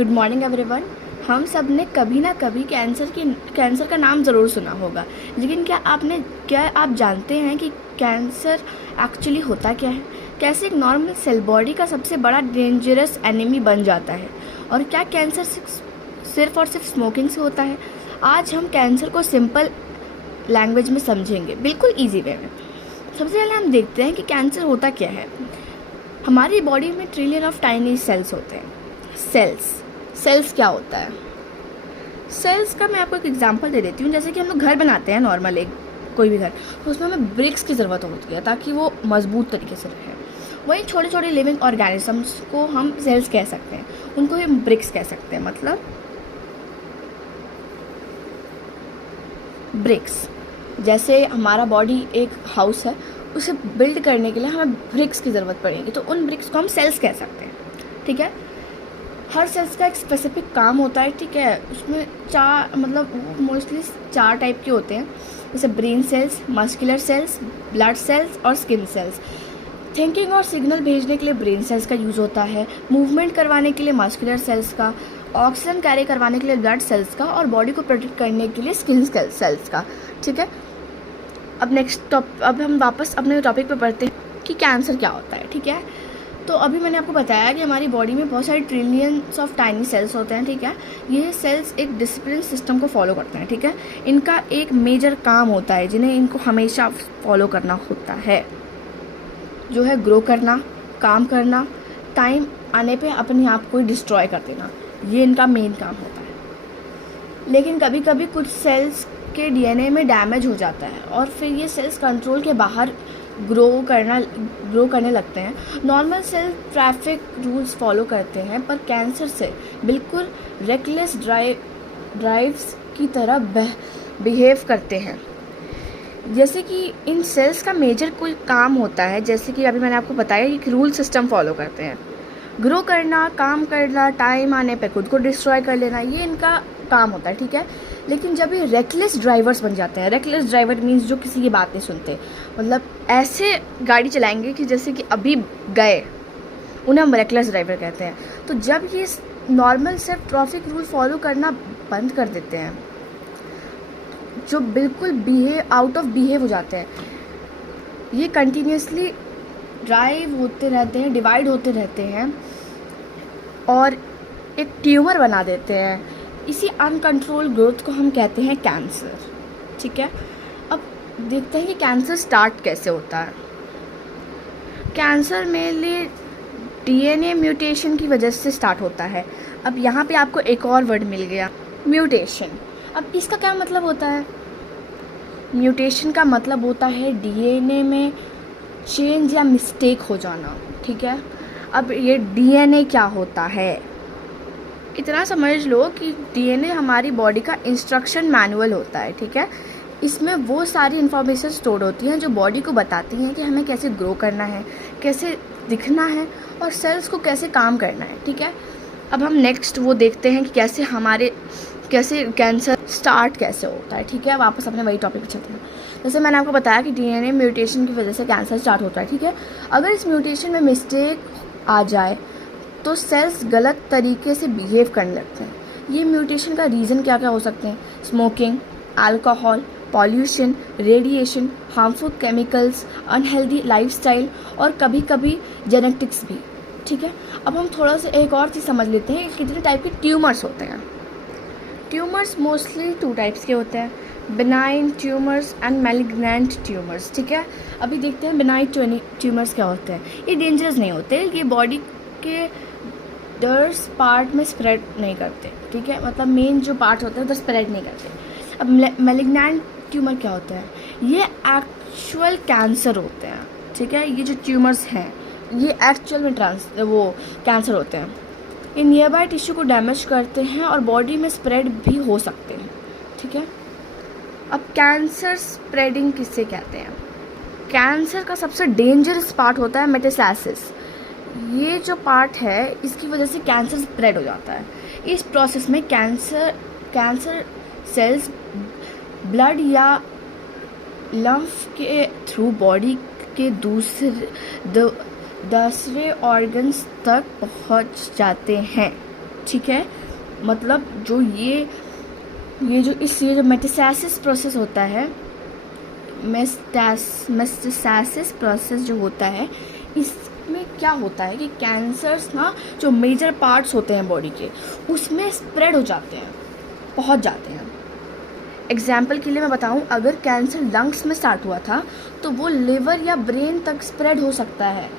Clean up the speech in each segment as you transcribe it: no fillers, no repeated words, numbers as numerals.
Good morning everyone. हम सब ने कभी ना कभी कैंसर का नाम ज़रूर सुना होगा, लेकिन क्या आप जानते हैं कि कैंसर एक्चुअली होता क्या है? कैसे एक नॉर्मल सेल बॉडी का सबसे बड़ा डेंजरस एनिमी बन जाता है? और क्या कैंसर सिर्फ और सिर्फ स्मोकिंग से होता है? आज हम कैंसर को सिंपल लैंग्वेज में समझेंगे, बिल्कुल ईजी वे में। सबसे पहले हम देखते हैं कि कैंसर होता क्या है। हमारी बॉडी में ट्रिलियन ऑफ टाइनी सेल्स होते हैं। सेल्स क्या होता है? सेल्स का मैं आपको एक एग्जांपल दे देती हूँ। जैसे कि हम लोग घर बनाते हैं नॉर्मल, एक कोई भी घर, तो उसमें हमें ब्रिक्स की ज़रूरत होती है ताकि वो मजबूत तरीके से रहे। वहीं छोटे छोटे लिविंग ऑर्गेनिजम्स को हम सेल्स कह सकते हैं, उनको हम ब्रिक्स कह सकते हैं। मतलब ब्रिक्स, जैसे हमारा बॉडी एक हाउस है, उसे बिल्ड करने के लिए हमें ब्रिक्स की ज़रूरत पड़ेगी, तो उन ब्रिक्स को हम सेल्स कह सकते हैं। ठीक है, हर सेल्स का एक स्पेसिफिक काम होता है। ठीक है, उसमें मोस्टली 4 टाइप के होते हैं, जैसे brain cells, muscular cells, blood cells और स्किन सेल्स। थिंकिंग और सिग्नल भेजने के लिए ब्रेन सेल्स का यूज़ होता है, मूवमेंट करवाने के लिए मस्कुलर सेल्स का, ऑक्सीजन कैरी करवाने के लिए ब्लड सेल्स का, और बॉडी को प्रोटेक्ट करने के लिए स्किन सेल्स का। ठीक है, अब हम वापस अपने टॉपिक पे पढ़ते हैं कि कैंसर क्या होता है। ठीक है, तो अभी मैंने आपको बताया कि हमारी बॉडी में बहुत सारे ट्रिलियंस ऑफ टाइनी सेल्स होते हैं। ठीक है, ये सेल्स एक डिसिप्लिन सिस्टम को फॉलो करते हैं। ठीक है, इनका एक मेजर काम होता है जिन्हें इनको हमेशा फॉलो करना होता है, जो है ग्रो करना, काम करना, टाइम आने पे अपने आप को डिस्ट्रॉय कर देना। ये इनका मेन काम होता है। लेकिन कभी कभी कुछ सेल्स के डीएनए में डैमेज हो जाता है और फिर ये सेल्स कंट्रोल के बाहर ग्रो करने लगते हैं। Normal cell traffic rules follow करते हैं, पर कैंसर से बिल्कुल रेकलेस ड्राइव्स की तरह बिहेव करते हैं। जैसे कि इन सेल्स का मेजर कोई काम होता है, जैसे कि अभी मैंने आपको बताया, एक रूल सिस्टम फॉलो करते हैं। ग्रो करना, काम करना, टाइम आने पे खुद को डिस्ट्रॉय कर लेना, ये इनका काम होता है। ठीक है, लेकिन जब ये रेकलेस ड्राइवर्स बन जाते हैं, रेकलेस ड्राइवर मीन्स जो किसी की बात नहीं सुनते, मतलब ऐसे गाड़ी चलाएंगे कि जैसे कि अभी गए, उन्हें हम रेकलेस ड्राइवर कहते हैं। तो जब ये नॉर्मल सिर्फ ट्रैफिक रूल फॉलो करना बंद कर देते हैं, जो बिल्कुल आउट ऑफ बिहेव हो जाते हैं, ये कंटिन्यूसली ड्राइव होते रहते हैं, डिवाइड होते रहते हैं और एक ट्यूमर बना देते हैं। इसी अनकंट्रोल ग्रोथ को हम कहते हैं कैंसर। ठीक है, अब देखते हैं कि कैंसर स्टार्ट कैसे होता है। कैंसर मेनली डीएनए म्यूटेशन की वजह से स्टार्ट होता है। अब यहाँ पे आपको एक और वर्ड मिल गया, म्यूटेशन। अब इसका क्या मतलब होता है? म्यूटेशन का मतलब होता है डीएनए में चेंज या मिस्टेक हो जाना। ठीक है, अब ये डीएनए क्या होता है? इतना समझ लो कि डीएनए हमारी बॉडी का इंस्ट्रक्शन मैनुअल होता है। ठीक है, इसमें वो सारी इन्फॉर्मेशन स्टोर होती हैं जो बॉडी को बताती हैं कि हमें कैसे ग्रो करना है, कैसे दिखना है और सेल्स को कैसे काम करना है। ठीक है, अब हम नेक्स्ट वो देखते हैं कि कैसे कैंसर स्टार्ट कैसे होता है। ठीक है, वापस अपने वही टॉपिक पे चलते हैं। जैसे मैंने आपको बताया कि डीएनए म्यूटेशन की वजह से कैंसर स्टार्ट होता है। ठीक है, अगर इस म्यूटेशन में मिस्टेक आ जाए तो सेल्स गलत तरीके से बिहेव करने लगते हैं। ये म्यूटेशन का रीज़न क्या क्या हो सकते हैं? Smoking, alcohol, pollution, radiation, harmful chemicals, unhealthy lifestyle और कभी कभी जेनेटिक्स भी। ठीक है, अब हम थोड़ा सा एक और चीज़ समझ लेते हैं, कितने टाइप के ट्यूमर्स होते हैं। ट्यूमर्स मोस्टली 2 टाइप्स के होते हैं, benign tumours and malignant tumours. ठीक है, अभी देखते हैं बिनाइन ट्यूमर्स क्या होते हैं। ये डेंजरस नहीं होते, ये बॉडी के डर्स पार्ट में स्प्रेड नहीं करते। ठीक है, मतलब मेन जो पार्ट होते हैं उधर स्प्रेड नहीं करते। अब मैलिग्नेंट ट्यूमर क्या होता है? ये एक्चुअल कैंसर होते हैं। ठीक है, ये जो ट्यूमर्स हैं ये एक्चुअल में कैंसर होते हैं। ये नियर बाय टिश्यू को डैमेज करते हैं और बॉडी में स्प्रेड भी हो सकते हैं। ठीक है, अब कैंसर स्प्रेडिंग किससे कहते हैं? कैंसर का सबसे डेंजरस पार्ट होता है मेटास्टेसिस। ये जो पार्ट है, इसकी वजह से कैंसर स्प्रेड हो जाता है। इस प्रोसेस में कैंसर सेल्स ब्लड या लम्फ के थ्रू बॉडी के दूसरे ऑर्गन्स तक पहुंच जाते हैं। ठीक है, मतलब जो ये जो मेटास्टैसिस प्रोसेस होता है, मेटास्टैसिस प्रोसेस जो होता है, इसमें क्या होता है कि कैंसर्स ना जो मेजर पार्ट्स होते हैं बॉडी के उसमें स्प्रेड हो जाते हैं, पहुंच जाते हैं। एग्जाम्पल के लिए मैं बताऊं, अगर कैंसर लंग्स में स्टार्ट हुआ था तो वो लिवर या ब्रेन तक स्प्रेड हो सकता है।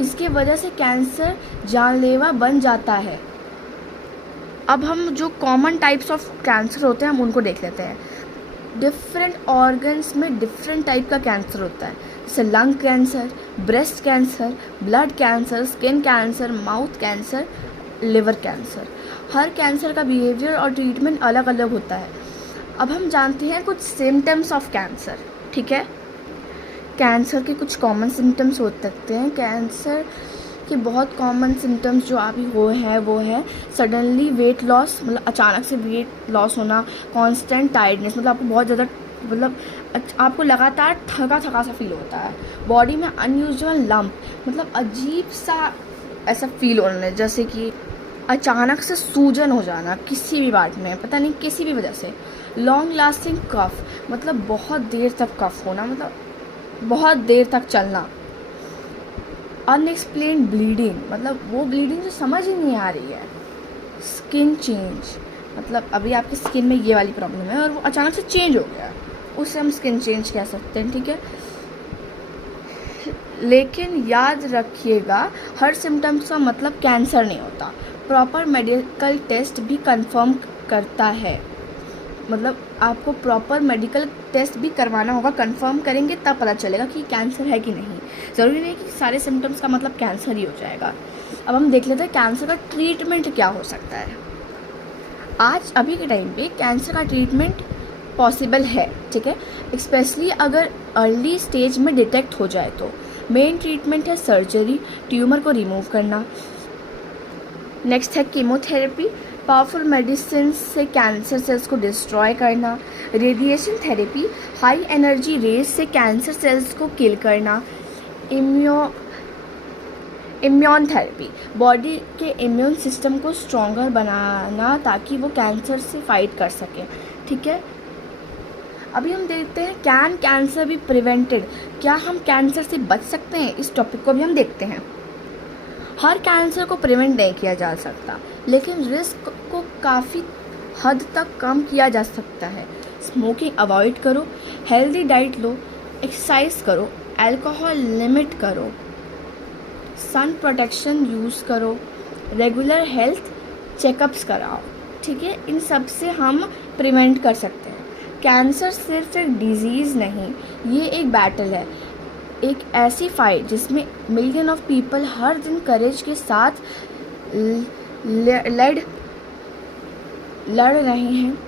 इसके वजह से कैंसर जानलेवा बन जाता है। अब हम जो कॉमन टाइप्स ऑफ कैंसर होते हैं हम उनको देख लेते हैं। डिफरेंट ऑर्गन्स में डिफरेंट टाइप का कैंसर होता है, जैसे lung cancer, breast cancer, blood cancer, skin cancer, mouth cancer, liver cancer. हर कैंसर का बिहेवियर और ट्रीटमेंट अलग अलग होता है। अब हम जानते हैं कुछ सिम्टम्स ऑफ कैंसर। ठीक है, कैंसर के कुछ कॉमन सिम्टम्स हो सकते हैं। कैंसर के बहुत कॉमन सिम्टम्स जो अभी वो है सडनली वेट लॉस, मतलब अचानक से वेट लॉस होना, कांस्टेंट टायर्डनेस, मतलब आपको बहुत ज़्यादा, मतलब आपको लगातार थका थका सा फील होता है। बॉडी में अनयूजुअल लंप, मतलब अजीब सा ऐसा फील होना, जैसे कि अचानक से सूजन हो जाना किसी भी पार्ट में, पता नहीं किसी भी वजह से। लॉन्ग लास्टिंग कफ, मतलब बहुत देर तक कफ होना, मतलब बहुत देर तक चलना। अनएक्सप्लेन्ड ब्लीडिंग, मतलब वो ब्लीडिंग जो समझ ही नहीं आ रही है। स्किन चेंज, मतलब अभी आपकी स्किन में ये वाली प्रॉब्लम है और वो अचानक से चेंज हो गया, उसे हम स्किन चेंज कह सकते हैं। ठीक है, लेकिन याद रखिएगा हर सिम्टम्स का मतलब कैंसर नहीं होता। प्रॉपर मेडिकल टेस्ट भी कंफर्म करता है, मतलब आपको प्रॉपर मेडिकल टेस्ट भी करवाना होगा, कंफर्म करेंगे तब पता चलेगा कि कैंसर है कि नहीं। ज़रूरी नहीं कि सारे सिम्टम्स का मतलब कैंसर ही हो जाएगा। अब हम देख लेते हैं कैंसर का ट्रीटमेंट क्या हो सकता है। आज अभी के टाइम पे कैंसर का ट्रीटमेंट पॉसिबल है। ठीक है, स्पेशली अगर अर्ली स्टेज में डिटेक्ट हो जाए तो। मेन ट्रीटमेंट है सर्जरी, ट्यूमर को रिमूव करना। नेक्स्ट है कीमोथेरेपी, पावरफुल मेडिसिन से कैंसर सेल्स को डिस्ट्रॉय करना। Radiation therapy, high energy rays से कैंसर सेल्स को किल करना। इम्यून थेरेपी, बॉडी के इम्यून सिस्टम को स्ट्रॉन्गर बनाना ताकि वो कैंसर से फाइट कर सके। ठीक है, अभी हम देखते हैं कैन कैंसर बी प्रिवेंटेड, क्या हम कैंसर से बच सकते हैं, इस टॉपिक को भी हम देखते हैं। हर कैंसर को प्रिवेंट नहीं किया जा सकता, लेकिन रिस्क को काफ़ी हद तक कम किया जा सकता है। स्मोकिंग अवॉइड करो, हेल्दी डाइट लो, एक्सरसाइज करो, अल्कोहल लिमिट करो, सन प्रोटेक्शन यूज़ करो, रेगुलर हेल्थ चेकअप्स कराओ। ठीक है, इन सब से हम प्रिवेंट कर सकते हैं। कैंसर सिर्फ एक डिजीज़ नहीं, ये एक बैटल है, एक ऐसी फाइट जिसमें मिलियन ऑफ पीपल हर दिन करेज के साथ लड़ रहे हैं।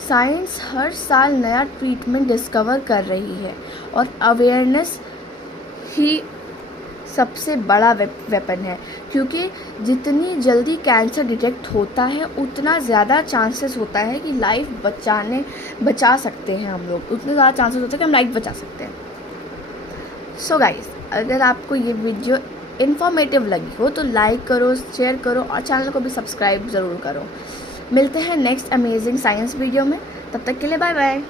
साइंस हर साल नया ट्रीटमेंट डिस्कवर कर रही है और अवेयरनेस ही सबसे बड़ा वेपन है, क्योंकि जितनी जल्दी कैंसर डिटेक्ट होता है उतना ज़्यादा चांसेस होता है कि लाइफ बचा सकते हैं हम लोग, उतने ज़्यादा चांसेस होते हैं कि हम लाइफ बचा सकते हैं। सो गाइस, अगर आपको ये वीडियो इन्फॉर्मेटिव लगी हो तो लाइक करो, शेयर करो और चैनल को भी सब्सक्राइब ज़रूर करो। मिलते हैं नेक्स्ट अमेजिंग साइंस वीडियो में, तब तक के लिए बाय बाय।